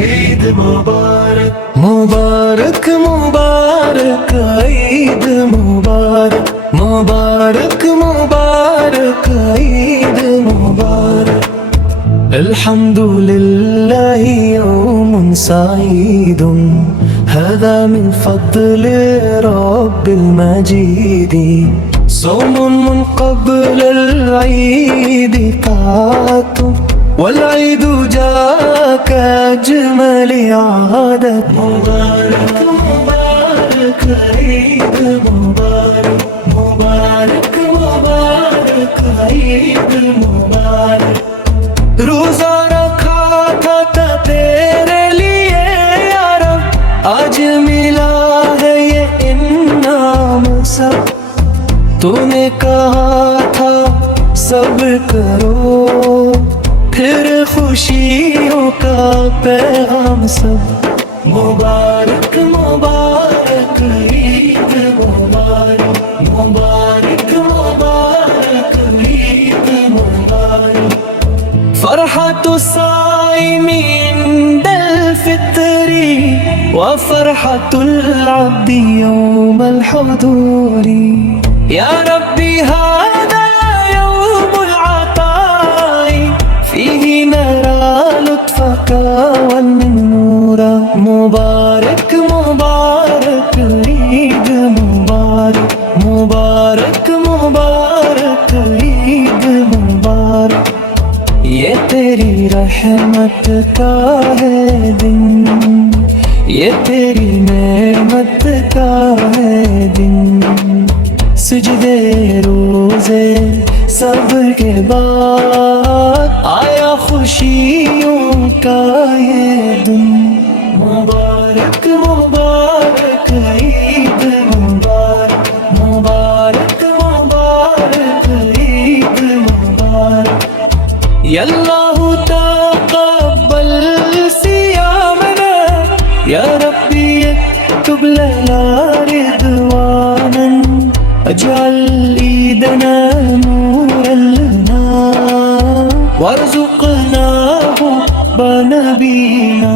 ईद मुबारक मुबारक मुबारक ईद मुबारक मुबारक मुबारक ईद मुबारक। अल्हम्दुलिल्लाह यौम सईद هذا من فضل رب المجيد صوم من قبل العيد طاعة والعيد جاءك أجمل عادة مبارك مبارك عيد مبارك مبارك مبارك عيد मुबारक। रोजा रखा था तेरे लिए यार, आज मिला है ये इनाम सब। तूने कहा था सब्र करो, फिर खुशियों का पैगाम सब। मुबारक मुबारक ईद मुबारक मुबारक मुबारक ईद मुबारक। फरहतु साइमी इंदल फित्री व फरहतुल अब्दी यौमल हुदूरी। या रब्बी हादा यौमुल अताई फीही नरा लुत्फका वन नूरा। मुबारक मुबारक ईद मुबारक मुबारक मुबारक ईद मुबारक। ये तेरी रहमत का है दिन, ये तेरी नेमत का है दिन। सुजदे रोजे सब्र के बाद आया खुशियों का ये दिन। मुबारक मुबारक ईद मुबारक मुबारक मुबारक ईद मुबारक। या अल्लाह तक़ब्बल सियामना या रब्बी अक्तुब लना रिदवानन अजअल ईदना नूरन लना वरज़ुक़ना हुब्ब नबीना।